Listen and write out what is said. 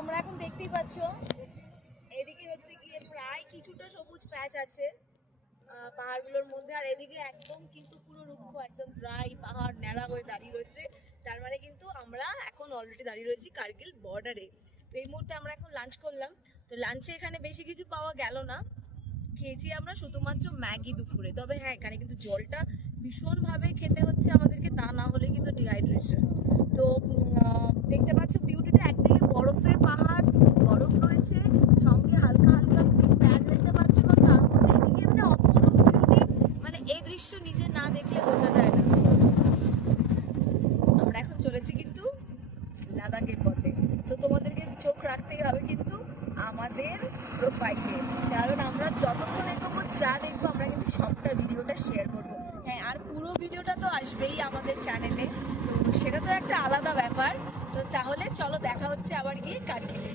তোমরা এখন দেখতেই পাচ্ছ, এদিকে হচ্ছে গিয়ে প্রায় কিছুটা সবুজ প্যাচ আছে পাহাড়গুলোর মধ্যে, আর এদিকে একদম কিন্তু পুরো রুক্ষ, একদম ড্রাই পাহাড়, ন্যাড়া হয়ে দাঁড়িয়ে রয়েছে। তার মানে কিন্তু আমরা এখন অলরেডি দাঁড়িয়ে রয়েছি কার্গিল বর্ডারে তো এই মুহূর্তে আমরা এখন লাঞ্চ করলাম। তো লাঞ্চে এখানে বেশি কিছু পাওয়া গেল না। খেয়েছি আমরা শুধুমাত্র ম্যাগি দুপুরে। তবে হ্যাঁ এখানে কিন্তু জলটা ভীষণভাবে খেতে হচ্ছে আমাদেরকে তা না হলে কিন্তু ডিহাইড্রেশন তো উম, আহ, দেখতে পাচ্ছ বিউটিটা একদিকে বরফের পাহাড় বরফ রয়েছে সঙ্গে হালকা হালকা গ্রিন প্যাচ দেখতে পাচ্ছ এবং তার মধ্যে এদিকে মানে অপূর্ব বিউটি মানে এই দৃশ্য নিজে না দেখলে বোঝা যায় না আমরা এখন চলেছি কিন্তু লাদাখের পথে। তো তোমাদেরকে চোখ রাখতেই হবে কিন্তু আমাদের প্রোফাইলে কারণ আমরা যতক্ষণ এগোবো যা দেখব, আমরা কিন্তু সবটা ভিডিওটা শেয়ার করব। হ্যাঁ আর পুরো ভিডিওটা তো আসবেই আমাদের চ্যানেলে তো সেটা তো একটা আলাদা ব্যাপার। তো তাহলে চলো দেখা হচ্ছে আবার গিয়ে কার্গিলে